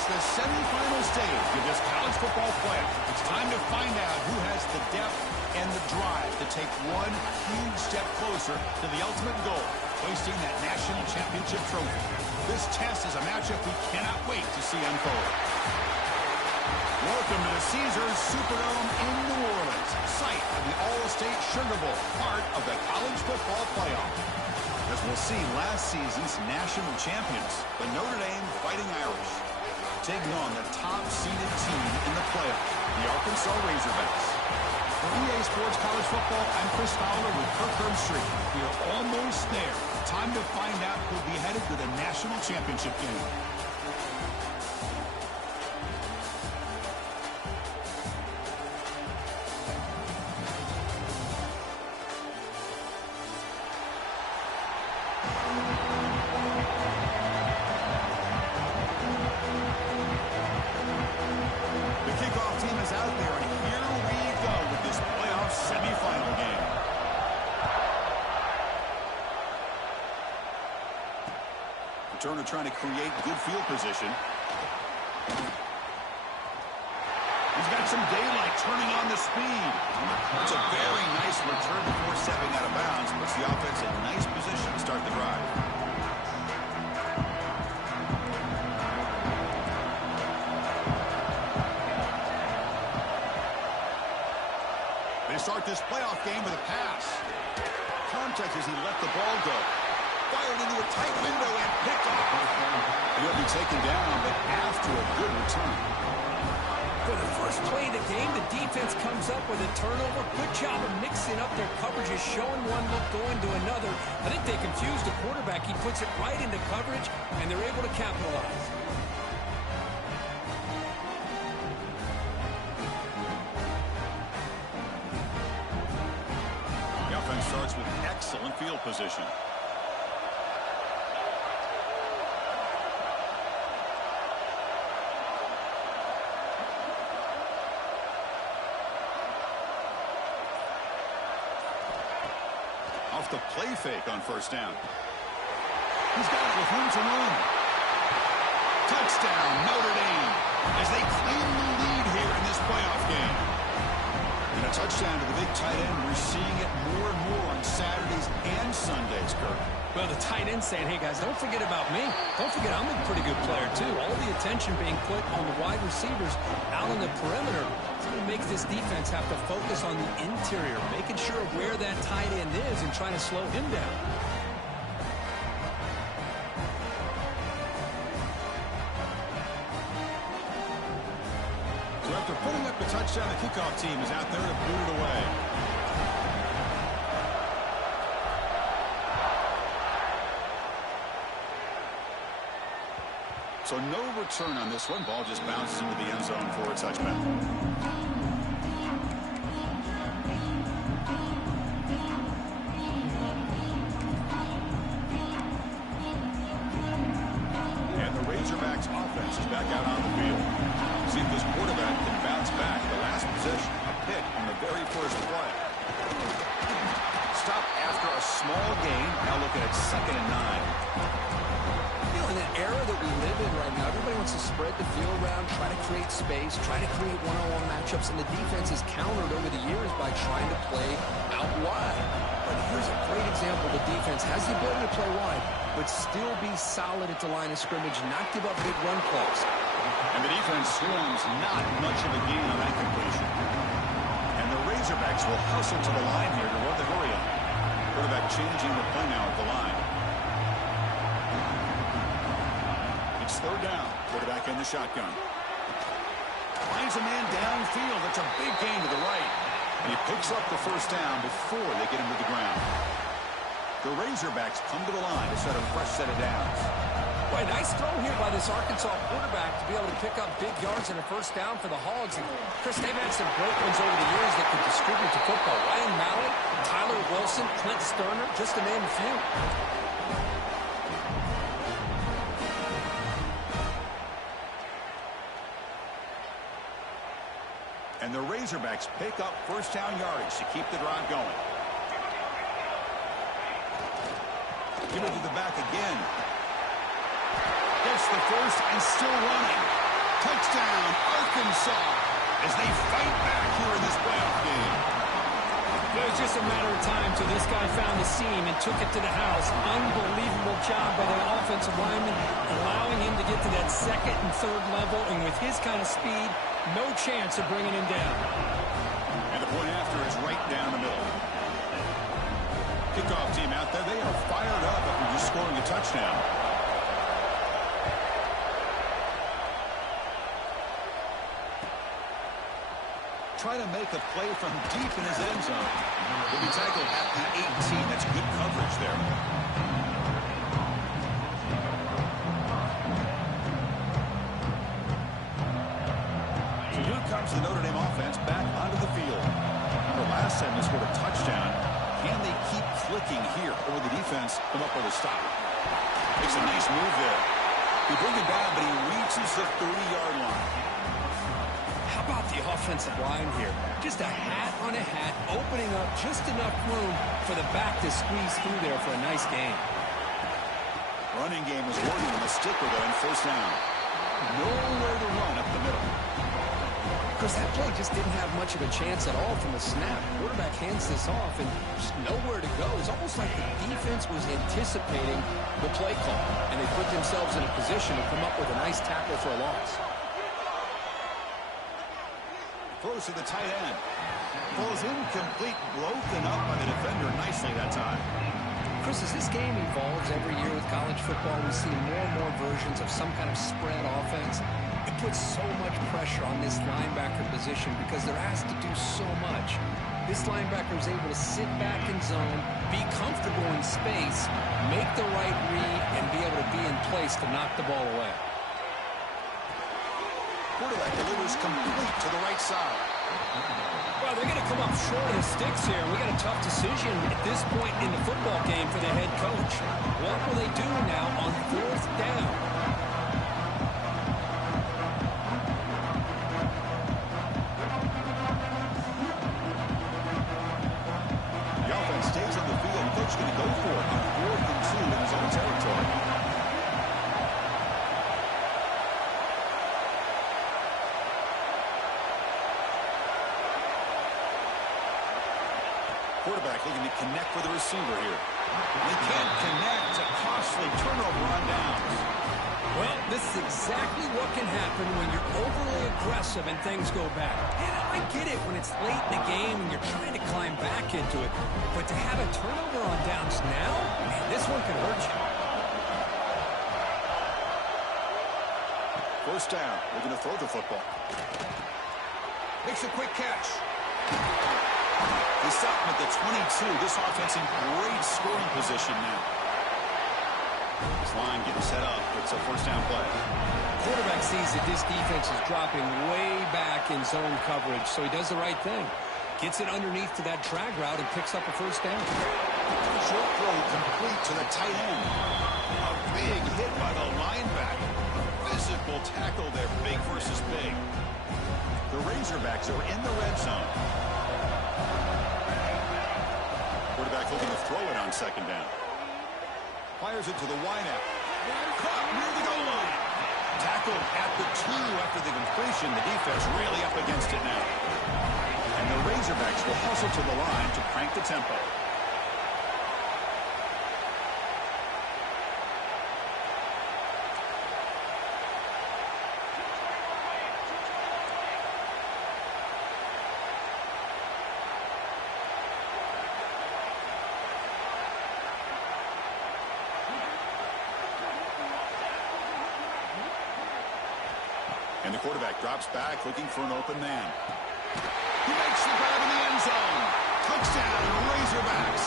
It's the semifinal stage of this college football playoff. It's time to find out who has the depth and the drive to take one huge step closer to the ultimate goal, hoisting that national championship trophy. This test is a matchup we cannot wait to see unfold. Welcome to the Caesars Superdome in New Orleans, site of the All-State Sugar Bowl, part of the college football playoff. As we'll see, last season's national champions, the Notre Dame Fighting Irish, taking on the top-seeded team in the playoff, the Arkansas Razorbacks. For EA Sports College Football, I'm Chris Fowler with Kirk Herbstreit. We are almost there. Time to find out who'll be headed to the national championship game. Turner trying to create good field position. He's got some daylight, turning on the speed. It's a very nice return before stepping out of bounds. Puts the offense in nice position to start the drive. They start this playoff game with a pass. Contact as he let the ball go. Fired into a tight window and picked off. He'll be taken down, but after a good return. For the first play of the game, the defense comes up with a turnover. Good job of mixing up their coverages, showing one look, going to another. I think they confused the quarterback. He puts it right into coverage, and they're able to capitalize. The offense starts with excellent field position. Off the play fake on first down. He's got it with room to run. Touchdown, Notre Dame, as they claim the lead here in this playoff game. And a touchdown to the big tight end. We're seeing it more and more on Saturdays and Sundays, Kirk. Well, the tight end saying, hey, guys, don't forget about me. Don't forget I'm a pretty good player, too. All the attention being put on the wide receivers out on the perimeter. It's going to make this defense have to focus on the interior, making sure where that tight end is and trying to slow him down. So after putting up the touchdown, the kickoff team is out there to boot it away. So no return on this one. Ball just bounces into the end zone for a touchback. And the Razorbacks offense is back out on the field. See if this quarterback can bounce back. The last possession, a pick on the very first play. Stop after a small gain. Now looking at 2nd and 9. In an era that we live in right now, everybody wants to spread the field around, try to create space, try to create one-on-one matchups, and the defense has countered over the years by trying to play out wide. But here's a great example. The defense has the ability to play wide, but still be solid at the line of scrimmage, not give up big run plays. And the defense swarms not much of a gain on that completion. And the Razorbacks will hustle to the line here to run the hurry on. Quarterback changing the play now at the line. Third down. Quarterback in the shotgun. Finds a man downfield. That's a big gain to the right. And he picks up the first down before they get him to the ground. The Razorbacks come to the line to set a fresh set of downs. Boy, nice throw here by this Arkansas quarterback to be able to pick up big yards and a first down for the Hogs. And Chris, they've had some great ones over the years that could distribute the football. Ryan Mallett, Tyler Wilson, Clint Sterner, just to name a few. And the Razorbacks pick up first down yardage to keep the drive going. Give it to the back again. Gets the first and still running. Touchdown, Arkansas, as they fight back here in this playoff game. It was just a matter of time till this guy found the seam and took it to the house. Unbelievable job by the offensive lineman, allowing him to get to that second and third level, and with his kind of speed, no chance of bringing him down. And the point after is right down the middle. Kickoff team out there, they are fired up after just scoring a touchdown. Trying to make a play from deep in his end zone. He'll be tackled at the 18. That's good coverage there. So here comes the Notre Dame offense back onto the field. The last time they scored a touchdown. Can they keep clicking here, or will the defense come up with a stop? Makes a nice move there. He brings it down, but he reaches the 30-yard line. How about the offensive line here? Just a hat on a hat, opening up just enough room for the back to squeeze through there for a nice gain. Running game was working, and they'll stick with it on first down. Nowhere to run up the middle. Chris, that play just didn't have much of a chance at all from the snap. Quarterback hands this off and just nowhere to go. It's almost like the defense was anticipating the play call, and they put themselves in a position to come up with a nice tackle for a loss. Throws to the tight end. Throws incomplete, broken up by the defender nicely that time. Chris, as this game evolves every year with college football, we see more and more versions of some kind of spread offense. It puts so much pressure on this linebacker position because they're asked to do so much. This linebacker is able to sit back in zone, be comfortable in space, make the right read, and be able to be in place to knock the ball away. Quarterback delivers complete to the right side. Well, they're going to come up short of the sticks here. We got a tough decision at this point in the football game for the head coach. What will they do now on fourth down? The offense stays on the field. The coach is going to go for it on 4th and 2 in his own territory. Quarterback looking to connect with the receiver here. They can't connect. A costly turnover on downs. Well, this is exactly what can happen when you're overly aggressive and things go bad. And I get it when it's late in the game and you're trying to climb back into it. But to have a turnover on downs now, man, this one could hurt you. First down. Looking to throw the football. Makes a quick catch. They stop him at the 22. This offense in great scoring position now. This line getting set up. It's a first down play. Quarterback sees that this defense is dropping way back in zone coverage, so he does the right thing. Gets it underneath to that drag route and picks up a first down. Short throw complete to the tight end. A big hit by the linebacker. Physical tackle there, big versus big. The Razorbacks are in the red zone. Quarterback looking to throw it on second down. Fires it to the wideout. Caught near the goal line. Tackled at the 2 after the completion. The defense really up against it now. And the Razorbacks will hustle to the line to crank the tempo. And the quarterback drops back, looking for an open man. He makes the grab in the end zone. Touchdown, Razorbacks.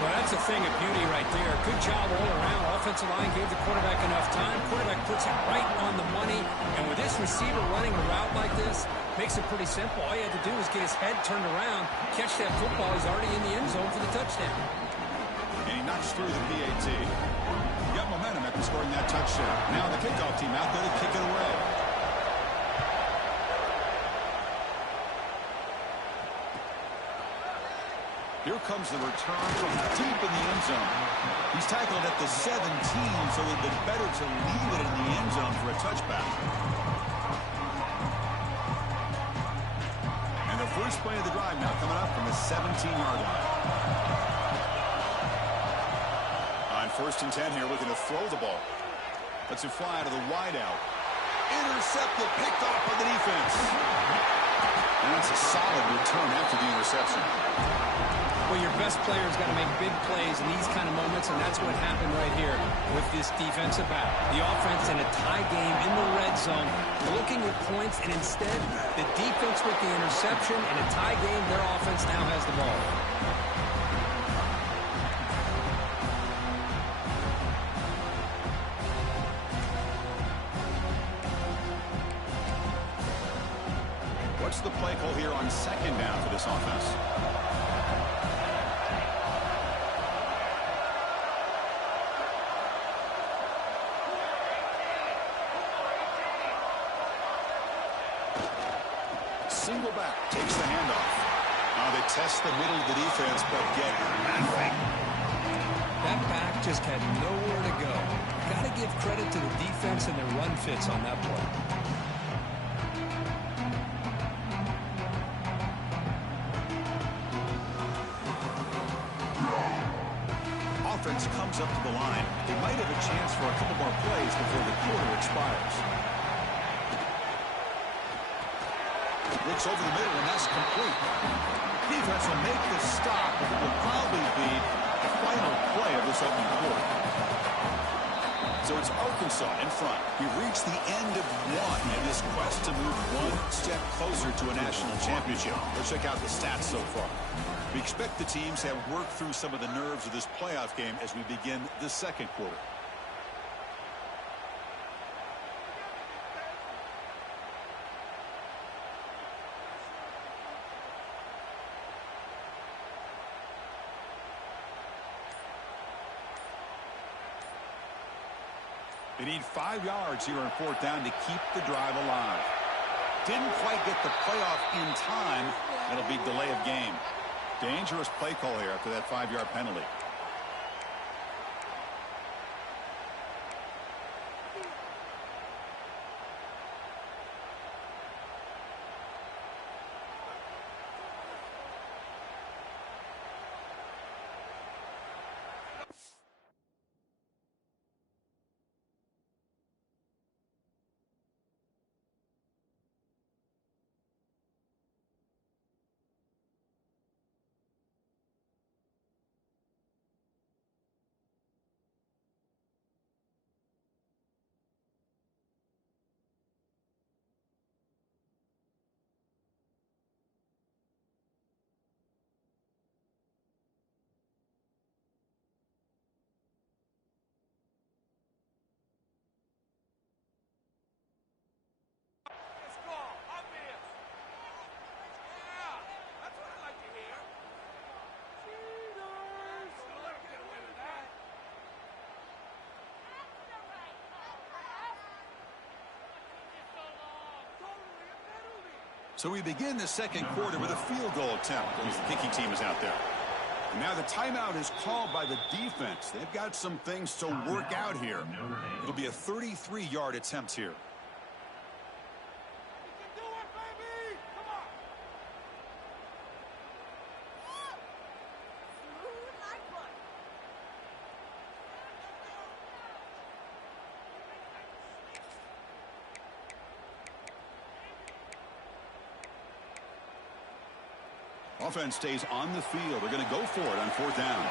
Well, that's a thing of beauty right there. Good job all around. Offensive line gave the quarterback enough time. Quarterback puts it right on the money. And with this receiver running a route like this, makes it pretty simple. All you had to do is get his head turned around, catch that football. He's already in the end zone for the touchdown. And he knocks through the PAT. Got momentum after scoring that touchdown. Now the kickoff team out there to kick it away. Here comes the return from deep in the end zone. He's tackled at the 17, so it would have been better to leave it in the end zone for a touchback. And the first play of the drive now coming up from the 17-yard line. On 1st and 10 here, looking to throw the ball. Lets it fly to the wideout. Intercepted, picked off by the defense. And that's a solid return after the interception. Well, your best player's got to make big plays in these kind of moments, and that's what happened right here with this defensive battle. The offense in a tie game in the red zone, looking at points, and instead, the defense with the interception. In a tie game, their offense now has the ball. What's the play call here on 2nd down for this offense? Single back, takes the handoff. Now they test the middle of the defense, but get nothing. That back just had nowhere to go. Got to give credit to the defense and their run fits on that play. Offense comes up to the line. They might have a chance for a couple more plays before the quarter expires. Looks over the middle, and that's complete. Defense will make the stop, but it will probably be the final play of this opening quarter. So it's Arkansas in front. We've reached the end of one in this quest to move one step closer to a national championship. Let's check out the stats so far. We expect the teams to have worked through some of the nerves of this playoff game as we begin the second quarter. They need 5 yards here on 4th down to keep the drive alive. Didn't quite get the playoff in time. That'll be delay of game. Dangerous play call here after that 5-yard penalty. So we begin the second quarter with a field goal attempt as the kicking team is out there. And now the timeout is called by the defense. They've got some things to work out here. It'll be a 33-yard attempt here. Offense stays on the field. They're going to go for it on 4th down.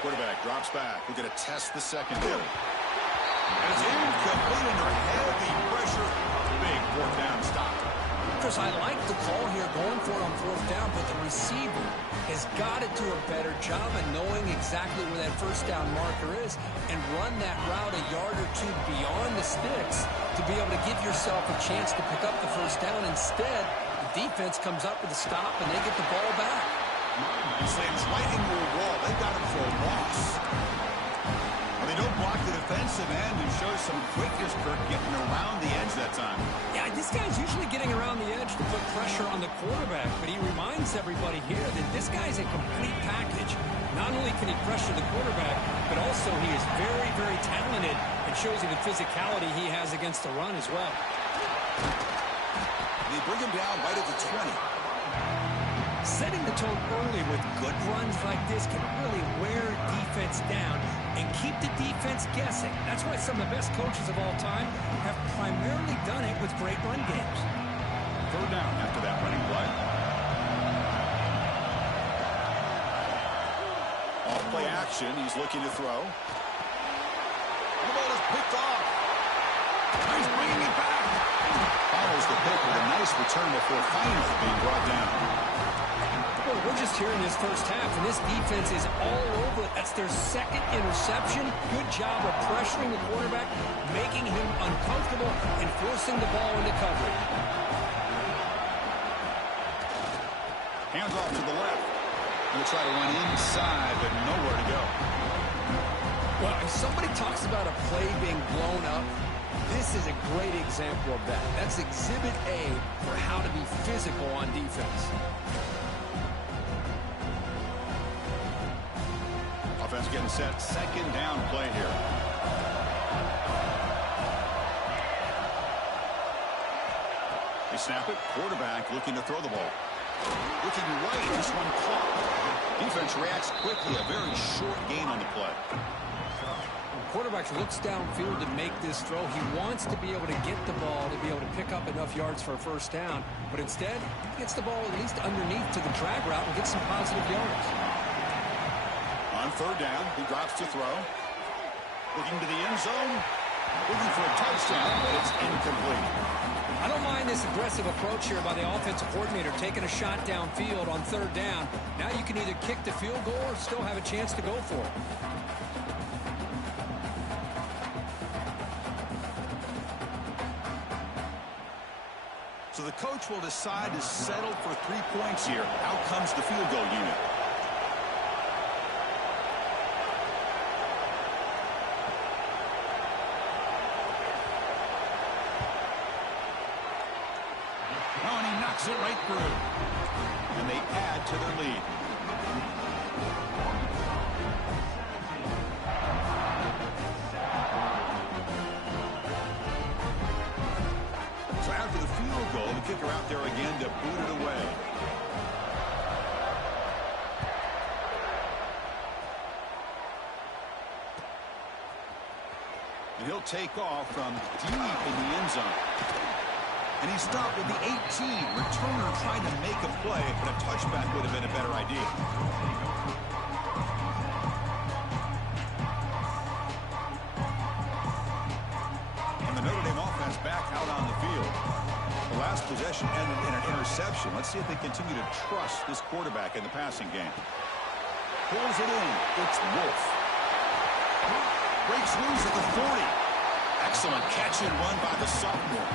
Quarterback drops back. We're going to test the secondary. And it's incomplete under heavy pressure. Big 4th down stop. Chris, I like the call here going for it on 4th down, but the receiver has got to do a better job of knowing exactly where that 1st down marker is and run that route a yard or two beyond the sticks to be able to give yourself a chance to pick up the 1st down. Instead, the defense comes up with a stop and they get the ball back. He slams right into a wall. They got him for a loss. When they don't block the defense, defensive end who shows some quickness, Kirk, getting around the edge that time. Yeah, this guy's usually getting around the edge to put pressure on the quarterback, but he reminds everybody here that this guy's a complete package. Not only can he pressure the quarterback, but also he is very, very talented and shows you the physicality he has against the run as well. They bring him down right at the 20. Setting the tone early with good runs like this can really wear defense down and keep the defense guessing. That's why some of the best coaches of all time have primarily done it with great run games. Third down after that running play. Off play action. He's looking to throw. The ball is picked off. He's bringing it back. Follows the pick with a nice return before finally being brought down. Well, we're just here in this first half, and this defense is all over it. That's their second interception. Good job of pressuring the quarterback, making him uncomfortable, and forcing the ball into coverage. Hands off to the left. He'll try to run inside, but nowhere to go. Well, if somebody talks about a play being blown up, this is a great example of that. That's Exhibit A for how to be physical on defense. Offense getting set. Second down play here. They snap it. Quarterback looking to throw the ball. Looking right. This one caught. Defense reacts quickly. A very short gain on the play. Quarterback looks downfield to make this throw. He wants to be able to get the ball to be able to pick up enough yards for a first down. But instead, he gets the ball at least underneath to the drag route and gets some positive yards. On third down, he drops to throw. Looking to the end zone. Looking for a touchdown, but it's incomplete. I don't mind this aggressive approach here by the offensive coordinator, taking a shot downfield on third down. Now you can either kick the field goal or still have a chance to go for it. So the coach will decide to settle for 3 points here. Out comes the field goal unit. Oh, and he knocks it right through. And they add to their lead. So after the field goal, the kicker out there again to boot it away. And he'll take off from deep in the end zone. And he stopped with the 18. Returner trying to make a play, but a touchback would have been a better idea. And the Notre Dame offense back out on the field. The last possession ended in an interception. Let's see if they continue to trust this quarterback in the passing game. Pulls it in. It's Wolf. Breaks loose at the 40. Excellent catch and run by the sophomore.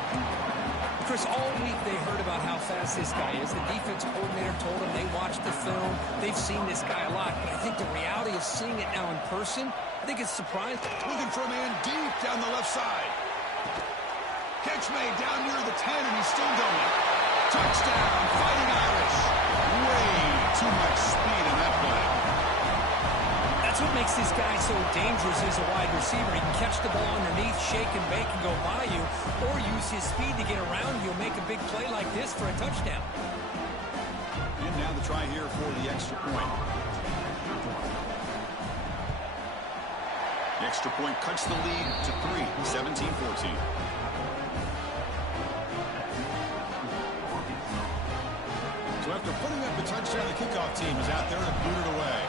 Chris, all week they heard about how fast this guy is. The defense coordinator told them they watched the film. They've seen this guy a lot. But I think the reality of seeing it now in person, I think it's surprising. Looking for a man deep down the left side. Catch made down near the 10, and he's still going. Touchdown, Fighting Irish. Way too much speed in that play. That's what makes this guy so dangerous as a wide receiver. He can catch the ball underneath, shake and bake, and go by you, or use his speed to get around you and make a big play like this for a touchdown. And now the try here for the extra point. The extra point cuts the lead to 3, 17-14. So after putting up the touchdown, the kickoff team is out there to boot it away.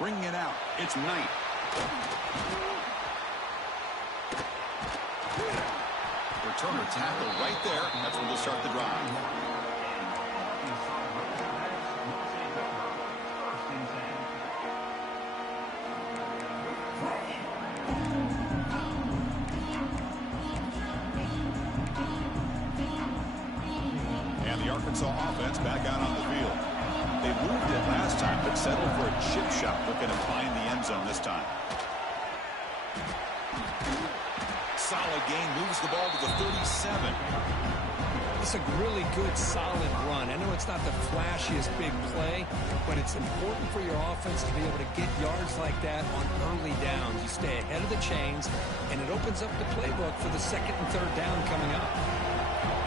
Bringing it out. It's Knight. Returner tackle right there. That's when they'll start the drive. And the Arkansas offense back out on the field. They moved it last time, but settled for a chip shot, looking to find the end zone this time. Solid gain, moves the ball to the 37. It's a really good, solid run. I know it's not the flashiest big play, but it's important for your offense to be able to get yards like that on early downs. You stay ahead of the chains, and it opens up the playbook for the second and third down coming up.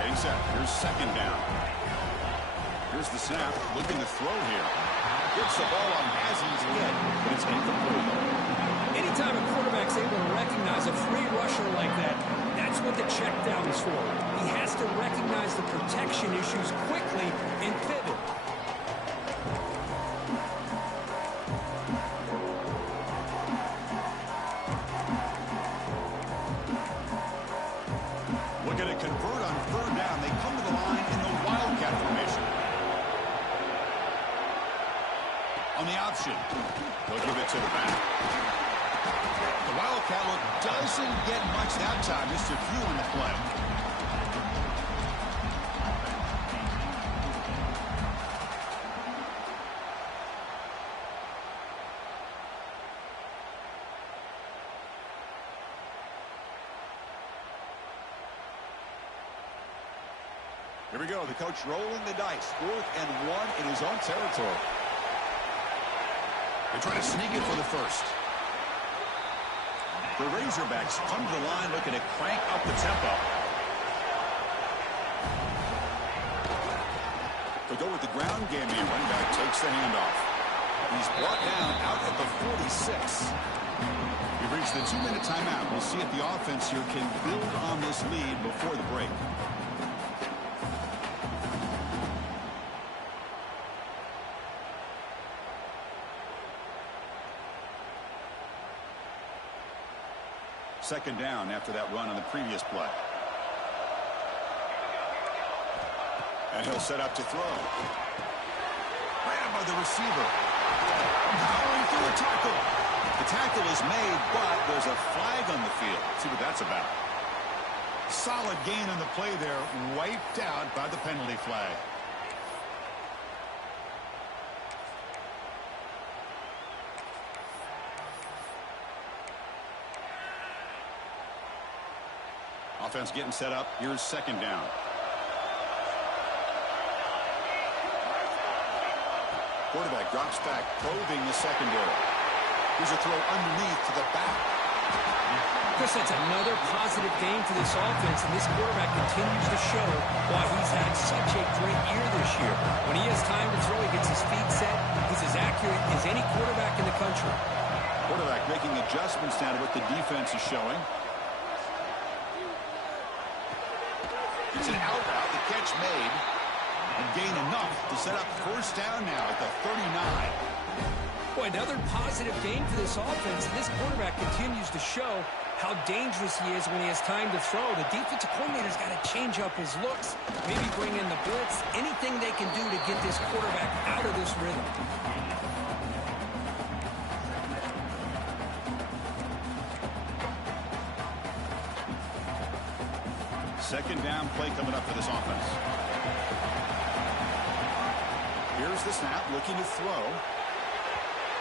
Getting set. Here's second down. Here's the snap. Looking to throw here. Gets the ball on Hazen's head, but it's incomplete. Anytime a quarterback's able to recognize a free rusher like that, that's what the check down is for. He has to recognize the protection issues quickly and pivot. Looking to convert on third down. They come to the line in the Wildcat formation. On the option, they'll give it to the back. The Wildcat look doesn't get much that time. Just a few on the play. Here we go. The coach rolling the dice. 4th and 1 in his own territory. They try to sneak it for the first. The Razorbacks come to the line looking to crank up the tempo. They go with the ground game here. Running back takes the handoff. He's brought down out at the 46. We've reached the 2-minute timeout. We'll see if the offense here can build on this lead before the break. Second down after that run on the previous play. And he'll set up to throw. Ran by the receiver. Powering through a tackle. The tackle is made, but there's a flag on the field. Let's see what that's about. Solid gain on the play there. Wiped out by the penalty flag. Offense getting set up. Here's second down. Quarterback drops back, probing the secondary. Here's a throw underneath to the back. Chris, that's another positive game for this offense, and this quarterback continues to show why he's had such a great year this year. When he has time to throw, he gets his feet set. He's as accurate as any quarterback in the country. Quarterback making adjustments now to what the defense is showing. It's an out route, the catch made, and gain enough to set up first down now at the 39. Boy, another positive game for this offense, and this quarterback continues to show how dangerous he is when he has time to throw. The defensive coordinator's got to change up his looks, maybe bring in the blitz, anything they can do to get this quarterback out of this rhythm. Second down play coming up for this offense. Here's the snap, looking to throw.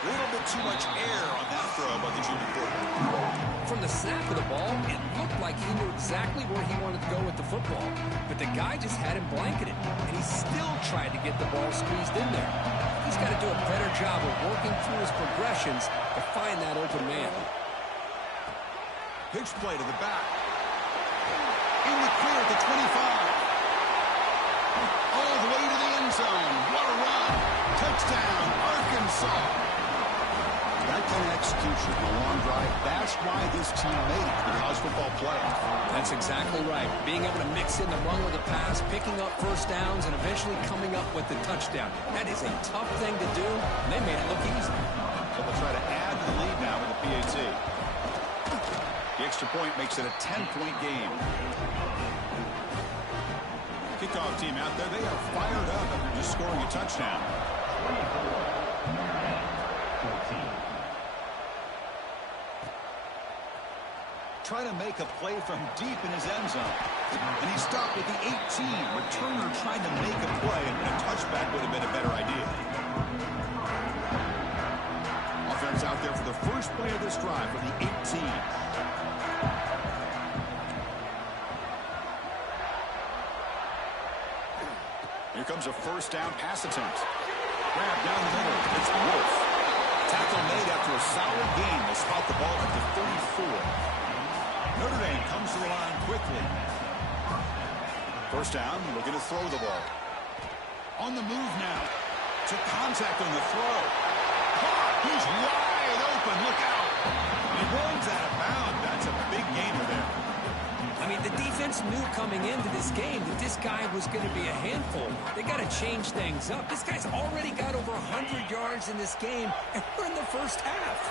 A little bit too much air on that throw by the junior quarterback. From the snap of the ball, it looked like he knew exactly where he wanted to go with the football. But the guy just had him blanketed, and he still tried to get the ball squeezed in there. He's got to do a better job of working through his progressions to find that open man. Pitch play to the back. In the clear at the 25. All the way to the end zone. What a run. Touchdown, Arkansas. That kind of execution, a long drive, that's why this team made it to the college football playoff. That's exactly right. Being able to mix in the run with the pass, picking up first downs, and eventually coming up with the touchdown. That is a tough thing to do, and they made it look easy. So they'll try to add to the lead now with the PAT. The extra point makes it a 10-point game. Kickoff team out there, they are fired up after just scoring a touchdown. Trying to make a play from deep in his end zone. And he stopped at the 18. Returner trying to make a play, and a touchback would have been a better idea. offense out there for the first play of this drive from the 18. Here comes a first down pass attempt. Grab down the middle. It's Wolf. Tackle made after a solid gain. Will spot the ball at the 34. Notre Dame comes to the line quickly. First down, looking to throw the ball. On the move now. Took contact on the throw. Caught. He's wide open. Look out. He runs out of bounds. That's a big gainer there. I mean, the defense knew coming into this game that this guy was going to be a handful. They got to change things up. This guy's already got over 100 yards in this game, and we're in the first half.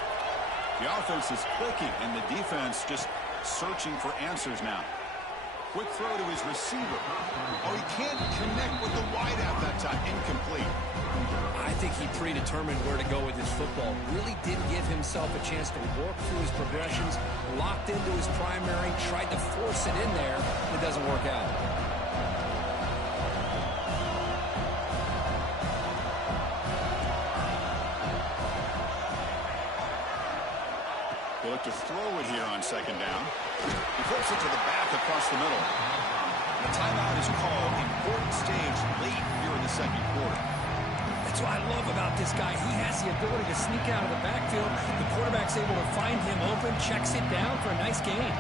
The offense is clicking, and the defense just searching for answers now. Quick throw to his receiver. Oh, he can't connect with the wideout that time. Incomplete. I think he predetermined where to go with his football. Really did give himself a chance to work through his progressions, locked into his primary, tried to force it in there, and it doesn't work out. They look to throw it here on second down. He flips it to the back across the middle. The timeout is called. Important stage late here in the second quarter. That's what I love about this guy. He has the ability to sneak out of the backfield. The quarterback's able to find him open, checks it down for a nice gain.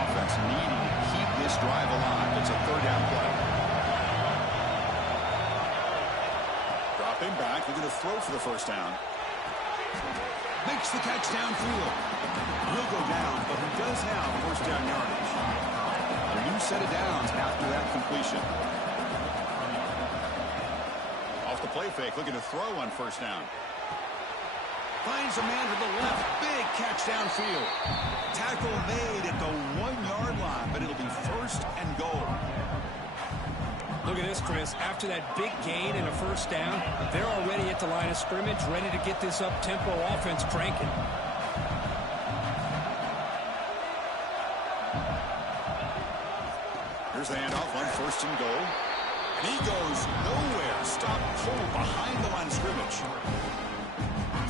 Offense needing to keep this drive alive. It's a third down play. Dropping back. We're going to throw for the first down. Makes the catch downfield. He'll go down, but he does have first down yardage. A new set of downs after that completion. Off the play fake, looking to throw on first down. Finds a man to the left. Big catch downfield. Tackle made at the 1-yard line, but it'll be first and goal. Look at this, Chris. After that big gain and a first down, they're already at the line of scrimmage, ready to get this up-tempo offense cranking. Here's the handoff on first and goal. And he goes nowhere. Stop cold behind the line of scrimmage.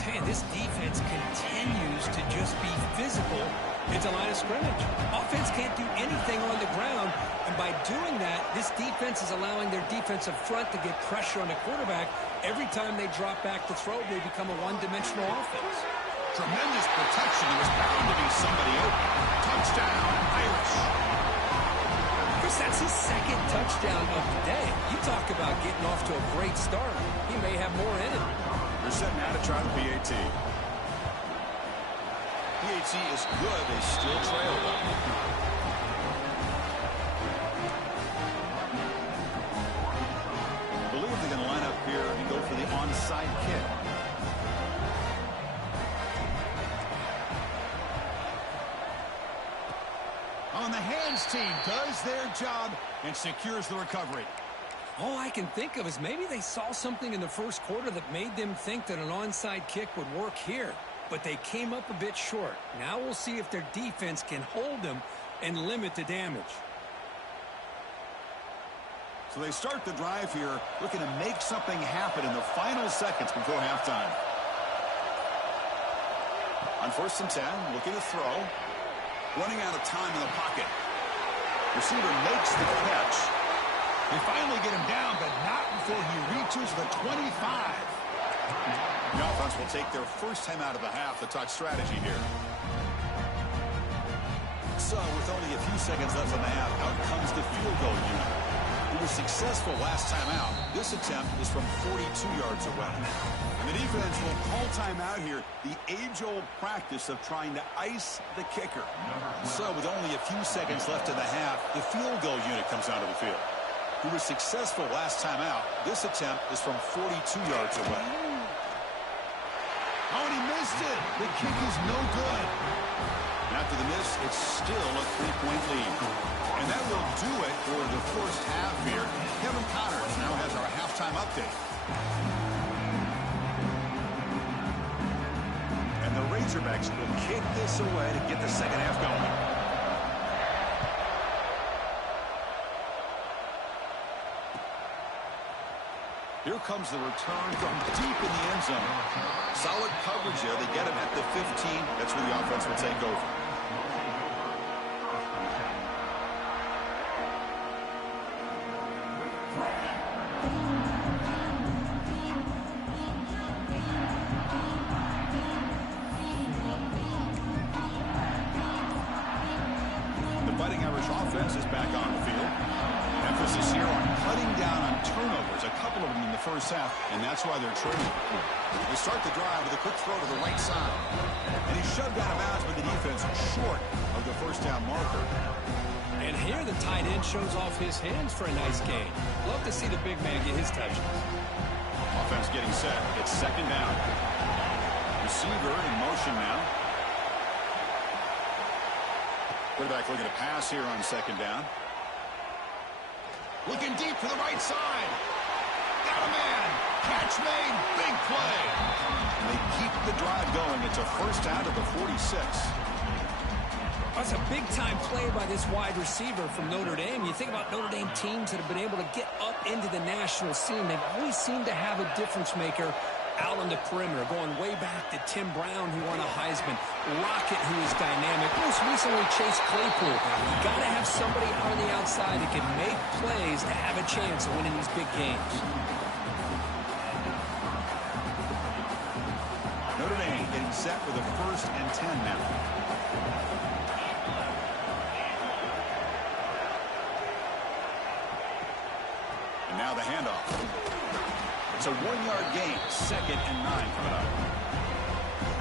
Man, this defense continues to just be physical at the line of scrimmage. Offense can't do anything on the ground, and by doing that, this defense is allowing their defensive front to get pressure on the quarterback. Every time they drop back to throw, they become a one-dimensional offense. Tremendous protection. He was bound to be somebody open. Touchdown, Irish. Chris, that's his second touchdown of the day. You talk about getting off to a great start. He may have more in him. They're setting out to try the PAT. PAT is good. They still trail them. I believe they're going to line up here and go for the onside kick. On the hands team does their job and secures the recovery. All I can think of is maybe they saw something in the first quarter that made them think that an onside kick would work here. But they came up a bit short. Now we'll see if their defense can hold them and limit the damage. So they start the drive here, looking to make something happen in the final seconds before halftime. On first and 10, looking to throw. Running out of time in the pocket. Receiver makes the catch. They finally get him down, but not before he reaches the 25. The offense will take their first time out of the half to talk strategy here. So with only a few seconds left in the half, out comes the field goal unit. It was successful last time out. This attempt is from 42 yards away. And the defense will call timeout here. The age-old practice of trying to ice the kicker. So with only a few seconds left in the half, the field goal unit comes onto the field. It was successful last time out. This attempt is from 42 yards away. Oh, and he missed it. The kick is no good. And after the miss, it's still a 3-point lead. And that will do it for the first half here. Kevin Connors now has our halftime update. And the Razorbacks will kick this away to get the second half going. Here comes the return from deep in the end zone. Solid coverage there. They get him at the 15. That's where the offense will take over. The Fighting Irish offense is back on the field. Emphasis here on cutting down on turnovers, a couple of them in the first half, and that's why they're trailing. They start the drive with a quick throw to the right side. And he's shoved out of bounds with the defense short of the first down marker. And here the tight end shows off his hands for a nice gain. Love to see the big man get his touches. Offense getting set. It's second down. Receiver in motion now. Quarterback looking to pass here on second down. Looking deep to the right side. Got a man. Catch made. Big play. And they keep the drive going. It's a first down to the 46. That's a big-time play by this wide receiver from Notre Dame. You think about Notre Dame teams that have been able to get up into the national scene. They've always seemed to have a difference maker out on the perimeter, going way back to Tim Brown, who won a Heisman, Rocket, who is dynamic, most recently Chase Claypool. You got to have somebody out on the outside that can make plays to have a chance of winning these big games. Notre Dame getting set with a 1st and 10 now. And now the handoff. It's a 1-yard gain, 2nd and 9 coming up.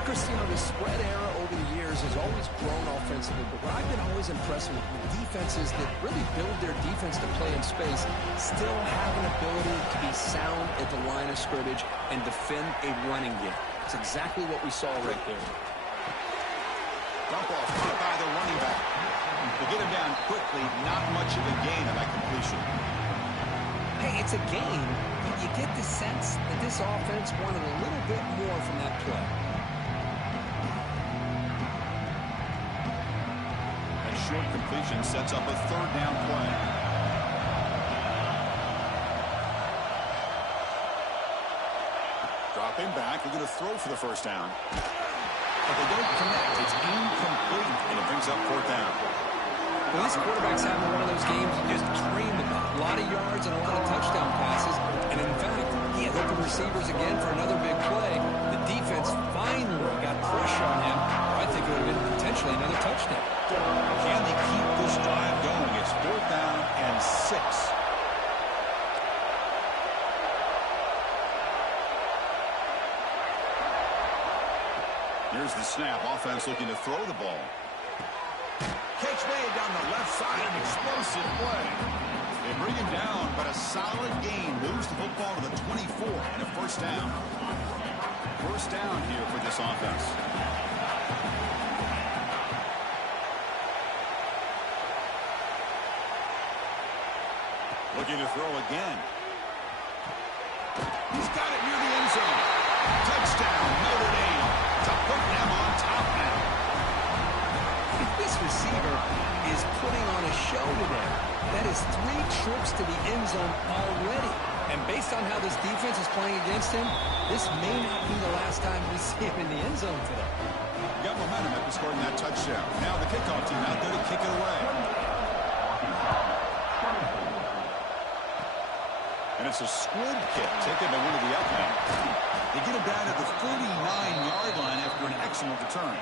Christine, the spread era over the years has always grown offensively, but what I've been always impressed with defenses that really build their defense to play in space still have an ability to be sound at the line of scrimmage and defend a running game. It's exactly what we saw right there. Dump off caught by the running back. To get him down quickly, not much of a gain on that completion. Hey, it's a game, but you get the sense that this offense wanted a little bit more from that play. A short completion sets up a 3rd down play. Dropping back, looking to throw for the 1st down. But they don't connect. It's incomplete, and it brings up 4th down. Well, this quarterback's having one of those games you just dream about. A lot of yards and a lot of touchdown passes. And in fact, he had open receivers again for another big play. The defense finally got pressure on him. I think it would have been potentially another touchdown. Can they keep this drive going? It's 4th down and 6. Here's the snap. Offense looking to throw the ball. Catch made down the left side. An explosive play. They bring him down, but a solid gain moves the football to the 24 and a 1st down. 1st down here for this offense. Looking to throw again. He's got it near the end zone. Touchdown, Notre Dame, to put them on top now. This receiver is putting on a show today. That is 3 trips to the end zone already. And based on how this defense is playing against him, this may not be the last time we see him in the end zone today. Got momentum after scoring that touchdown. Now the kickoff team out there to kick it away. And it's a squib kick taken by one of the upmen. They get him down at the 49-yard line after an excellent return.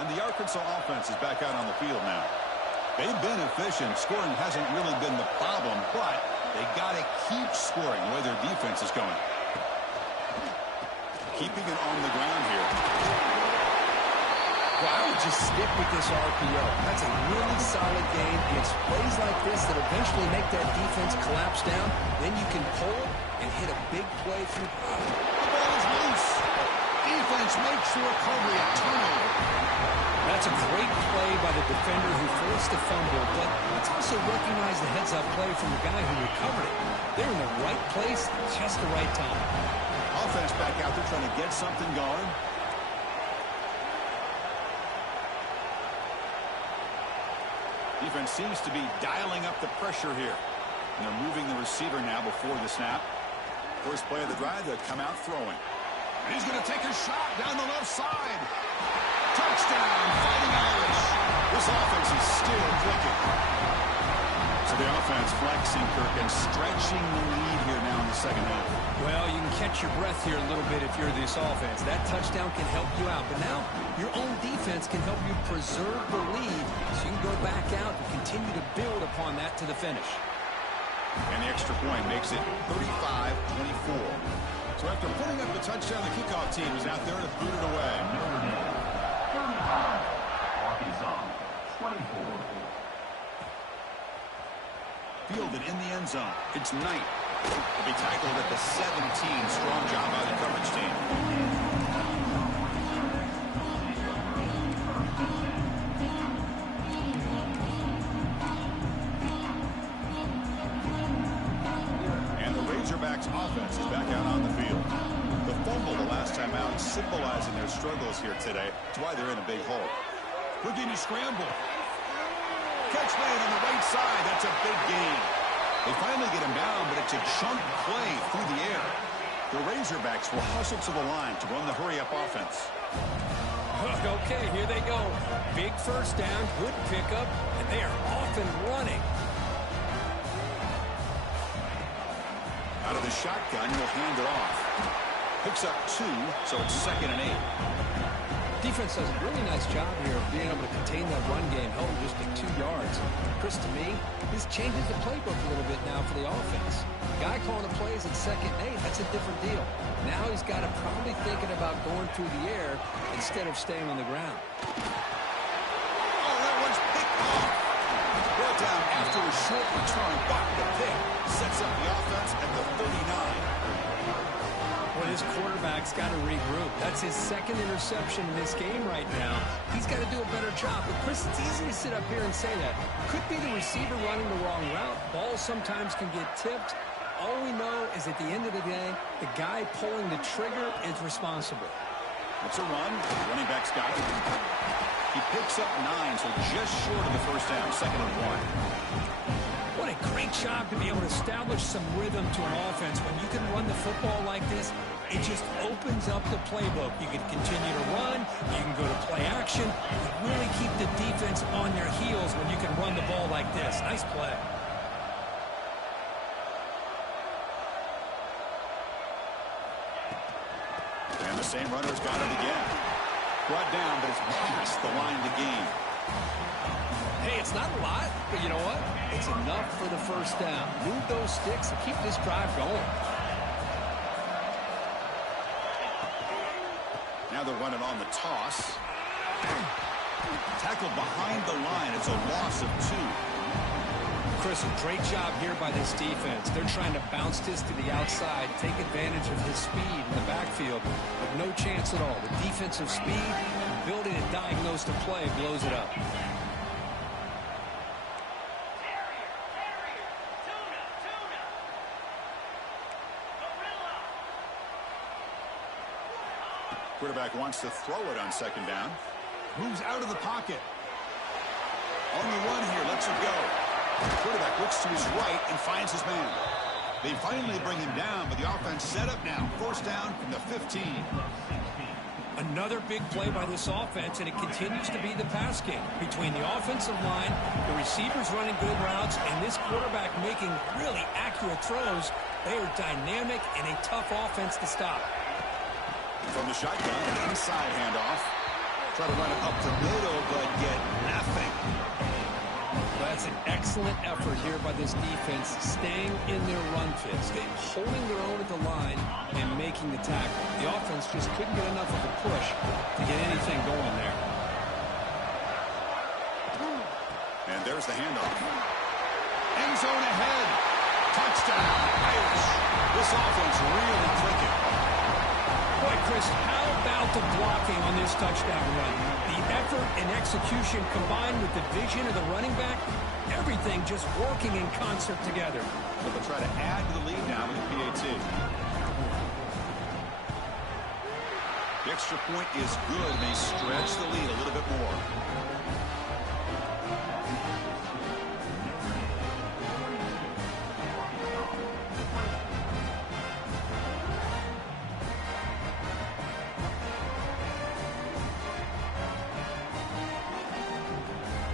And the Arkansas offense is back out on the field now. They've been efficient. Scoring hasn't really been the problem, but they got to keep scoring the way their defense is going. Keeping it on the ground here. Well, I would just stick with this RPO. That's a really solid game, and it's plays like this that eventually make that defense collapse down. Then you can pull it and hit a big play through. The ball is loose. Defense makes the recovery a turnover. That's a great play by the defender who forced the fumble, but let's also recognize the heads-up play from the guy who recovered it. They're in the right place, just the right time. Offense back out there trying to get something going. Defense seems to be dialing up the pressure here. And they're moving the receiver now before the snap. First play of the drive, they'll come out throwing. And he's going to take a shot down the left side. Touchdown, Fighting Irish. This offense is still clicking. So the offense flexing, Kirk, and stretching the lead here now in the second half. Well, you can catch your breath here a little bit if you're this offense. That touchdown can help you out. But now your own defense can help you preserve the lead so you can go back out and continue to build upon that to the finish. And the extra point makes it 35-24. So after putting up the touchdown, the kickoff team is out there to boot it away. Fielded in the end zone. It's Knight. He tackled at the 17. Strong job by the coverage team. And the Razorbacks offense is back out on the field. The fumble the last time out symbolizing their struggles here today. That's why they're in a big hole. Looking to scramble. Catch made on the right side. That's a big gain. They finally get him down, but it's a chunk play through the air. The Razorbacks will hustle to the line to run the hurry-up offense. Okay, here they go. Big first down, good pickup, and they are off and running. Out of the shotgun, he'll hand it off. Picks up 2, so it's 2nd and 8. Defense does a really nice job here of being able to contain that run game, held just at 2 yards. Chris, to me, this changes the playbook a little bit now for the offense. The guy calling the plays at 2nd and 8, that's a different deal. Now he's got to probably thinking about going through the air instead of staying on the ground. Oh, that one's picked off. Brought down after a short return, but the pick sets up the offense at the 39. Well, his quarterback's got to regroup. That's his 2nd interception in this game right now. He's got to do a better job. But, Chris, it's easy to sit up here and say that. Could be the receiver running the wrong route. Balls sometimes can get tipped. All we know is at the end of the day, the guy pulling the trigger is responsible. It's a run. Running back's got it. He picks up 9, so just short of the first down, 2nd and 1. What a great job to be able to establish some rhythm to an offense. When you can run the football like this, it just opens up the playbook. You can continue to run. You can go to play action. You really keep the defense on their heels when you can run the ball like this. Nice play. And the same runner's got it again. Brought down, but it's past the line to gain. Hey, it's not a lot, but you know what? It's enough for the first down. Move those sticks and keep this drive going. Now they're running on the toss. Tackled behind the line. It's a loss of 2. Chris, a great job here by this defense. They're trying to bounce this to the outside, take advantage of his speed in the backfield, but no chance at all. The defensive speed, ability to diagnose the play, blows it up. Quarterback wants to throw it on 2nd down. Moves out of the pocket. On the run here, lets it go. Quarterback looks to his right and finds his man. They finally bring him down, but the offense set up now. First down from the 15. Another big play by this offense, and it continues to be the pass game. Between the offensive line, the receivers running good routes, and this quarterback making really accurate throws, they are dynamic and a tough offense to stop. From the shotgun, inside handoff. Try to run it up the middle, but get nothing. That's an excellent effort here by this defense, staying in their run fits, holding their own at the line and making the tackle. The offense just couldn't get enough of a push to get anything going there. And there's the handoff. End zone ahead. Touchdown, Irish. This offense really clicking. Boy, Chris, how about the blocking on this touchdown run? The effort and execution combined with the vision of the running back, everything just working in concert together. But they'll try to add to the lead now with the PAT. The extra point is good, and they stretch the lead a little bit more.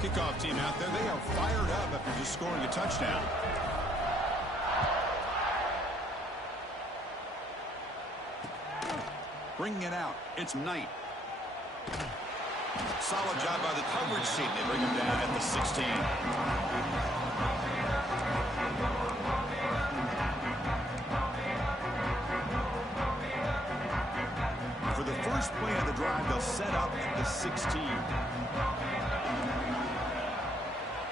kickoff team out there. They are fired up after just scoring a touchdown. Bringing it out. It's Knight. Solid job by the coverage team. They bring him down at the 16. For the first play of the drive, they'll set up at the 16.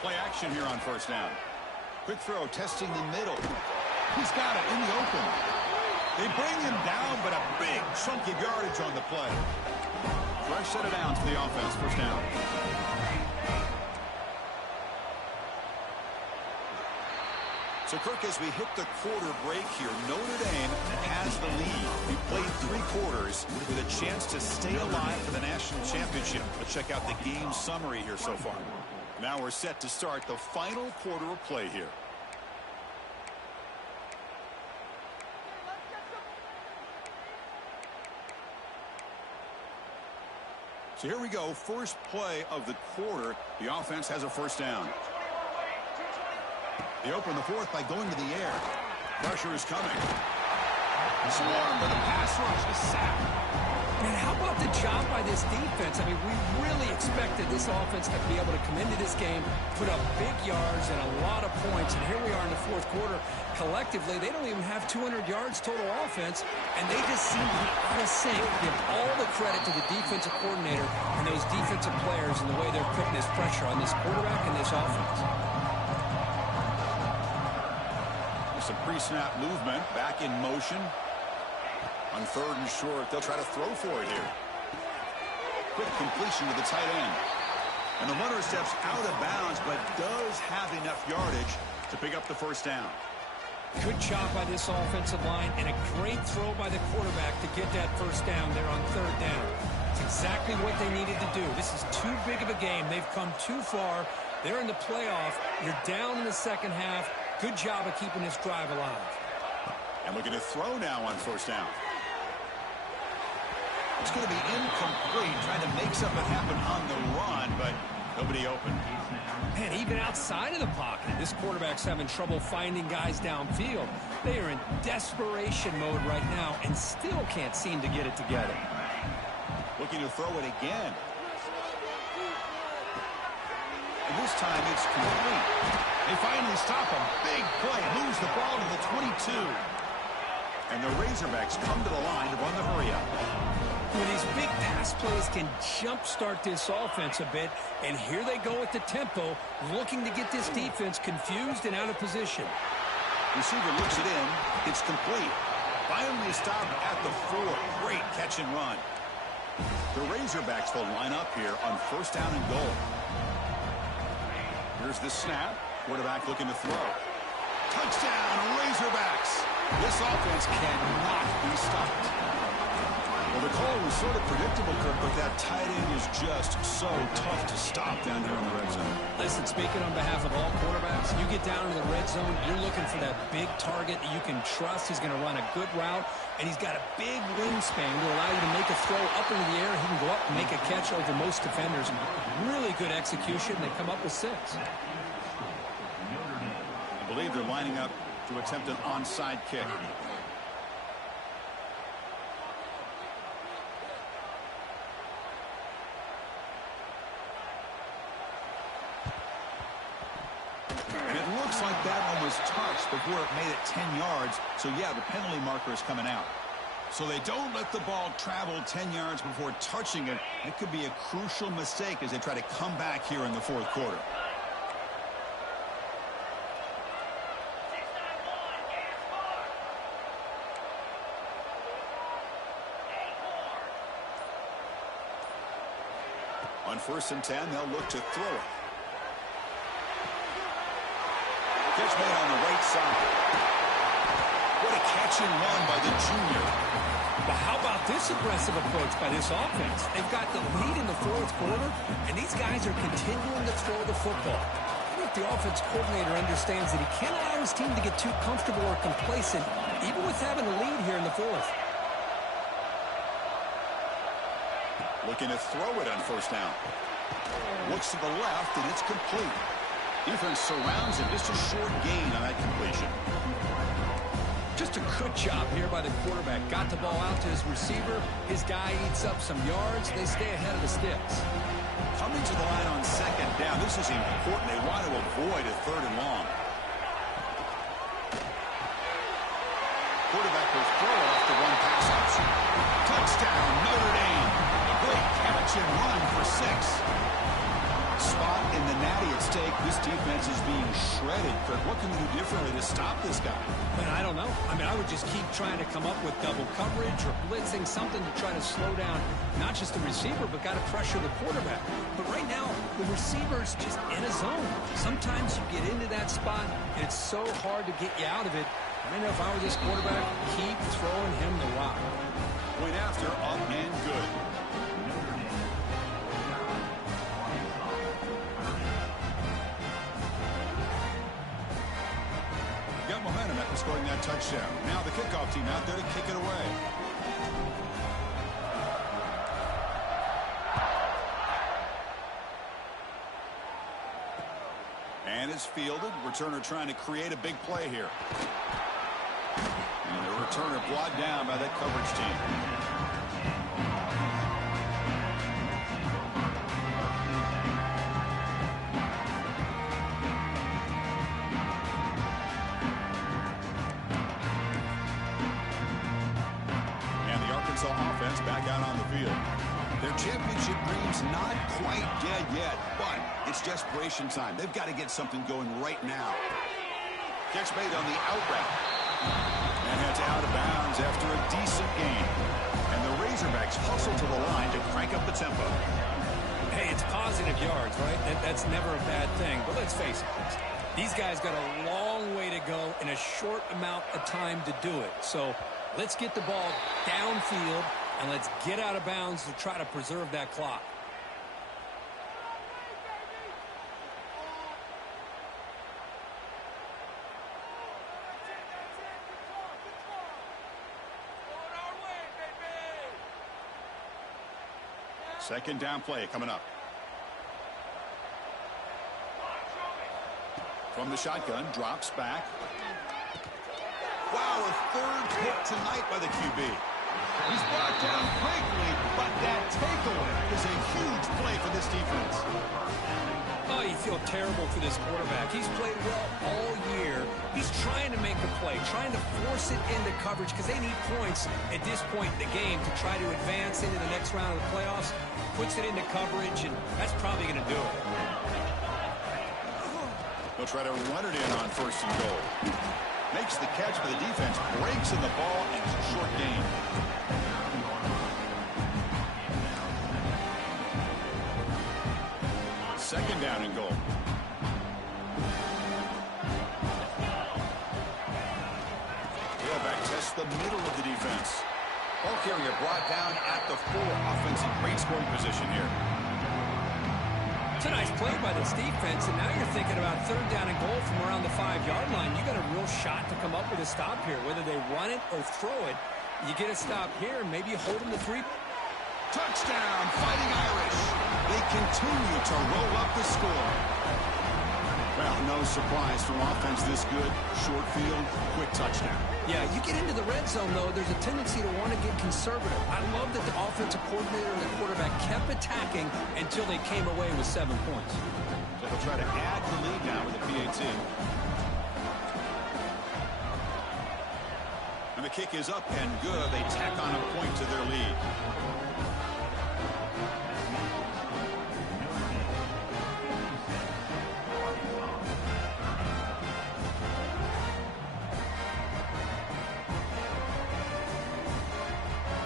Play action here on first down. Quick throw, testing the middle. He's got it in the open. They bring him down, but a big chunk of yardage on the play. Fresh set of downs for the offense. First down. So, Kirk, as we hit the quarter break here, Notre Dame has the lead. We played 3 quarters with a chance to stay alive for the national championship. Let's check out the game summary here so far. Now we're set to start the final quarter of play here. So here we go. First play of the quarter. The offense has a first down. They open the fourth by going to the air. Pressure is coming. Swarm for the pass rush is sacked. Man, how about the job by this defense? I mean, we really expected this offense to be able to come into this game, put up big yards and a lot of points. And here we are in the fourth quarter. Collectively, they don't even have 200 yards total offense, and they just seem to be out of sync. Give all the credit to the defensive coordinator and those defensive players and the way they're putting this pressure on this quarterback and this offense. Some pre-snap movement, back in motion. On third and short, they'll try to throw for it here. Quick completion to the tight end. And the runner steps out of bounds, but does have enough yardage to pick up the first down. Good job by this offensive line, and a great throw by the quarterback to get that first down there on third down. It's exactly what they needed to do. This is too big of a game. They've come too far. They're in the playoff. You're down in the second half. Good job of keeping this drive alive. And looking to throw now on first down. It's going to be incomplete, trying to make something happen on the run, but nobody open. Man, even outside of the pocket, this quarterback's having trouble finding guys downfield. They are in desperation mode right now and still can't seem to get it together. Looking to throw it again. And this time it's complete. They finally stop a big play, moves the ball to the 22. And the Razorbacks come to the line to run the hurry-up. Well, these big pass plays can jumpstart this offense a bit, and here they go at the tempo, looking to get this defense confused and out of position. Receiver looks it in. It's complete. Finally stopped at the 4. Great catch and run. The Razorbacks will line up here on first down and goal. Here's the snap. Quarterback looking to throw. Touchdown, Razorbacks. This offense cannot be stopped. Well, the call was sort of predictable, Kirk, but that tight end is just so tough to stop down here in the red zone. Listen, speaking on behalf of all quarterbacks, you get down to the red zone, you're looking for that big target that you can trust. He's going to run a good route, and he's got a big wingspan to allow you to make a throw up into the air. He can go up and make a catch over most defenders. Really good execution. They come up with 6. I believe they're lining up to attempt an onside kick. And it looks like that one was touched before it made it 10 yards. So, yeah, the penalty marker is coming out. So they don't let the ball travel 10 yards before touching it. It could be a crucial mistake as they try to come back here in the fourth quarter. On first and 10, they'll look to throw it. Catch made on the right side. What a catch and run by the junior. But how about this aggressive approach by this offense? They've got the lead in the fourth quarter, and these guys are continuing to throw the football. I think the offense coordinator understands that he can't allow his team to get too comfortable or complacent, even with having a lead here in the fourth. Looking to throw it on first down. Looks to the left, and it's complete. Defense surrounds him. Just a short gain on that completion. Just a good job here by the quarterback. Got the ball out to his receiver. His guy eats up some yards. They stay ahead of the sticks. Coming to the line on second down. This is important. They want to avoid a third and long. Quarterback will throw off the one pass option. Touchdown, Notre Dame. A great catch and run for 6. Spot in the natty at stake. This defense is being shredded. Kirk, what can they do differently to stop this guy? Man, I don't know. I mean, I would just keep trying to come up with double coverage or blitzing, something to try to slow down not just the receiver, but got to pressure the quarterback. But right now, the receiver's just in a zone. Sometimes you get into that spot, and it's so hard to get you out of it. I know if I were this quarterback, keep throwing him the rock. Point after, up and good. Got momentum after scoring that touchdown. Now the kickoff team out there to kick it away. And it's fielded. Returner trying to create a big play here. And the returner brought down by that coverage team. Offense back out on the field. Their championship dream's not quite dead yet, but it's desperation time. They've got to get something going right now. Catch made on the out route. And heads out of bounds after a decent gain. And the Razorbacks hustle to the line to crank up the tempo. Hey, it's positive yards, right? That's never a bad thing. But let's face it, these guys got a long way to go in a short amount of time to do it. So let's get the ball downfield, and let's get out of bounds to try to preserve that clock. Second down play coming up. From the shotgun, drops back. Wow, a third pick tonight by the QB. He's brought down quickly, but that takeaway is a huge play for this defense. Oh, you feel terrible for this quarterback. He's played well all year. He's trying to make a play, trying to force it into coverage because they need points at this point in the game to try to advance into the next round of the playoffs. Puts it into coverage, and that's probably going to do it. They'll try to run it in on first and goal. Makes the catch for the defense, breaks in the ball, and it's a short gain. Second down and goal. Tailback tests the middle of the defense. Ball carrier brought down at the 4. Offense in great scoring position here. It's a nice play by this defense, and now you're thinking about third down and goal from around the 5-yard line. You got a real shot to come up with a stop here. Whether they run it or throw it, you get a stop here, and maybe you hold them to 3. Touchdown, Fighting Irish. They continue to roll up the score. Well, no surprise from offense this good. Short field, quick touchdown. Yeah, you get into the red zone, though, there's a tendency to want to get conservative. I love that the offensive coordinator and the quarterback kept attacking until they came away with 7 points. So they'll try to add the lead now with a PAT. And the kick is up and good. They tack on a point to their lead.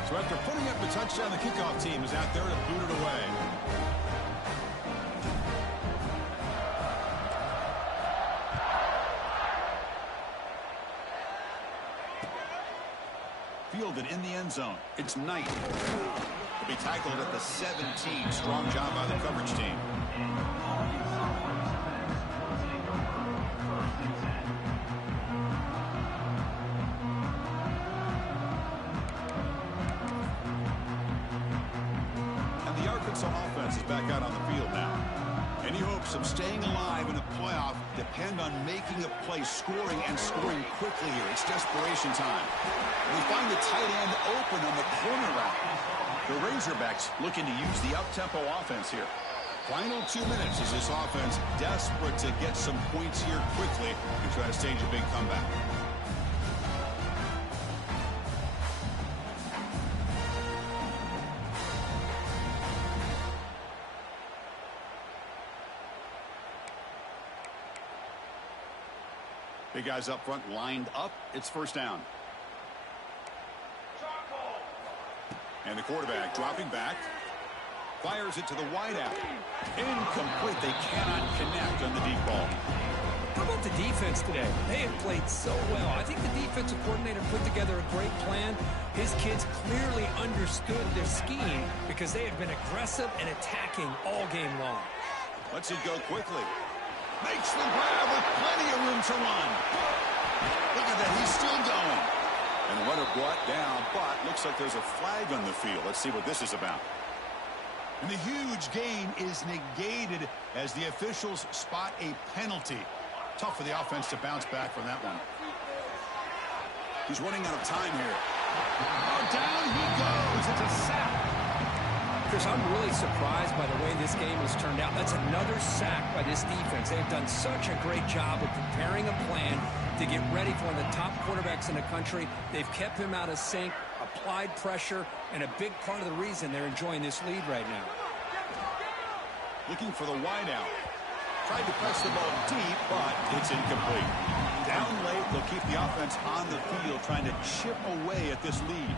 So after putting up the touchdown, the kickoff team is out there to boot it away. Fielded in the end zone. It's Knight. He'll be tackled at the 17. Strong job by the coverage team. Saints on offense is back out on the field now. Any hopes of staying alive in a playoff depend on making a play, scoring, and scoring quickly here. It's desperation time. We find the tight end open on the corner route. The Razorbacks looking to use the up-tempo offense here. Final 2 minutes as this offense desperate to get some points here quickly and try to stage a big comeback. Big guys up front lined up. It's first down. And the quarterback dropping back. Fires it to the wideout. Incomplete. They cannot connect on the deep ball. How about the defense today? They have played so well. I think the defensive coordinator put together a great plan. His kids clearly understood their scheme because they have been aggressive and attacking all game long. Lets it go quickly. Makes the grab with plenty of room to run. Look at that. He's still going. And runner brought down, but looks like there's a flag on the field. Let's see what this is about. And the huge gain is negated as the officials spot a penalty. Tough for the offense to bounce back from that one. He's running out of time here. Oh, down he goes. It's a sack. Chris, I'm really surprised by the way this game has turned out. That's another sack by this defense. They've done such a great job of preparing a plan to get ready for one of the top quarterbacks in the country. They've kept him out of sync, applied pressure, and a big part of the reason they're enjoying this lead right now. Looking for the wideout. Tried to press the ball deep, but it's incomplete. Down late, they'll keep the offense on the field, trying to chip away at this lead.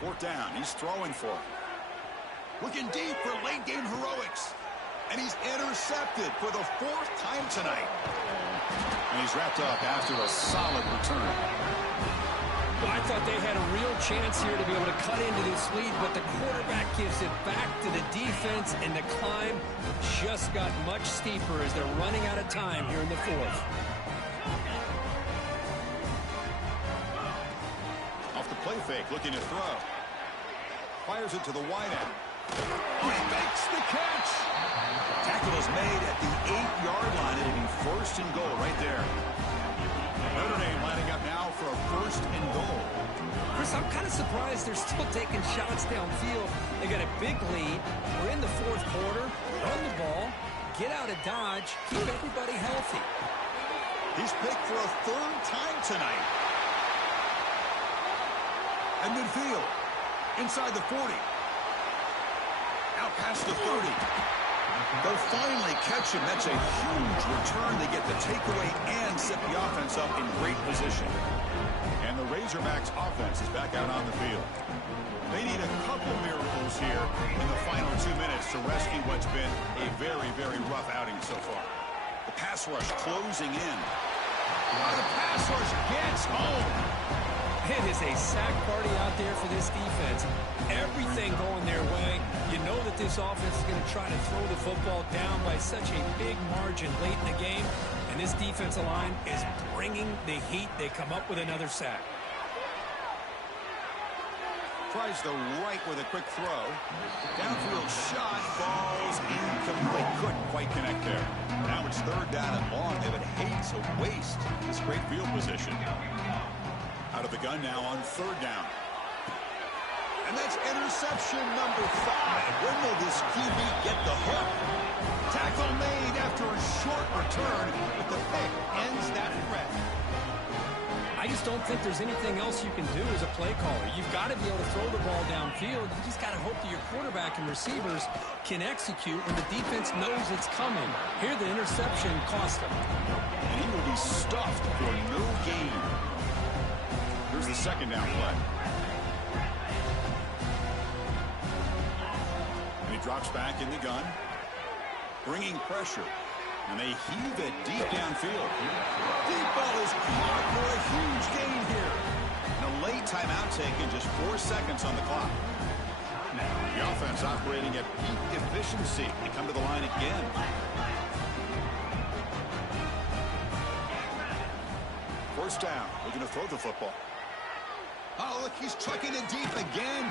Fourth down, he's throwing for it. Looking deep for late game heroics. And he's intercepted for the 4th time tonight. And he's wrapped up after a solid return. Well, I thought they had a real chance here to be able to cut into this lead, but the quarterback gives it back to the defense, and the climb just got much steeper as they're running out of time here in the 4th. Off the play fake, looking to throw. Fires it to the wideout. Oh, he makes the catch. Tackle is made at the 8-yard line. It'll be 1st and goal right there. Notre Dame lining up now for a 1st and goal. Chris, I'm kind of surprised they're still taking shots downfield. They got a big lead. We're in the 4th quarter. Run the ball. Get out of Dodge. Keep everybody healthy. He's picked for a 3rd time tonight. At midfield. Inside the 40. Out past the 30. They'll finally catch him. That's a huge return. They get the takeaway and set the offense up in great position. And the Razorbacks offense is back out on the field. They need a couple miracles here in the final 2 minutes to rescue what's been a very, very rough outing so far. The pass rush closing in. Oh, the pass rush gets home. It is a sack party out there for this defense. Everything going their way. You know that this offense is going to try to throw the football down by such a big margin late in the game. And this defensive line is bringing the heat. They come up with another sack. Tries the right with a quick throw. Downfield shot falls incomplete. Couldn't quite connect there. Now it's 3rd down and long. David hates a waste. This great field position. Out of the gun now on 3rd down. And that's interception number 5. When will this QB get the hook? Tackle made after a short return, but the pick ends that threat. I just don't think there's anything else you can do as a play caller. You've got to be able to throw the ball downfield. You just got to hope that your quarterback and receivers can execute when the defense knows it's coming. Here, the interception cost them. And he will be stuffed for no gain. Here's the 2nd down play. And he drops back in the gun. Bringing pressure. And they heave it deep downfield. Deep ball is caught for a huge gain here. And a late timeout taken, just 4 seconds on the clock. The offense operating at peak efficiency. They come to the line again. First down. Looking to throw the football. Oh, look, he's trucking it deep again.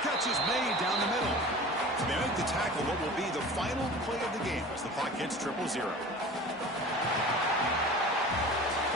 Catch is made down the middle. They make the tackle what will be the final play of the game as the clock hits 0-0.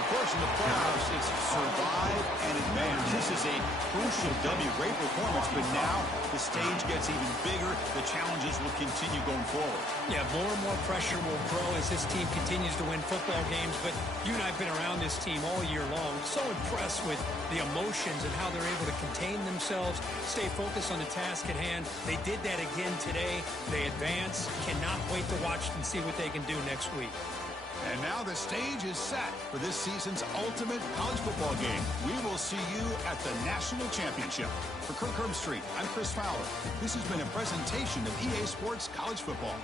Of course, in the playoffs, it's survive and advance. This is a crucial W. Great performance, but now the stage gets even bigger. The challenges will continue going forward. Yeah, more and more pressure will grow as this team continues to win football games. But you and I have been around this team all year long. So impressed with the emotions and how they're able to contain themselves, stay focused on the task at hand. They did that again today. They advance. Cannot wait to watch and see what they can do next week. And now the stage is set for this season's ultimate college football game. We will see you at the National Championship. For Kirk Herbstreit, I'm Chris Fowler. This has been a presentation of EA Sports College Football.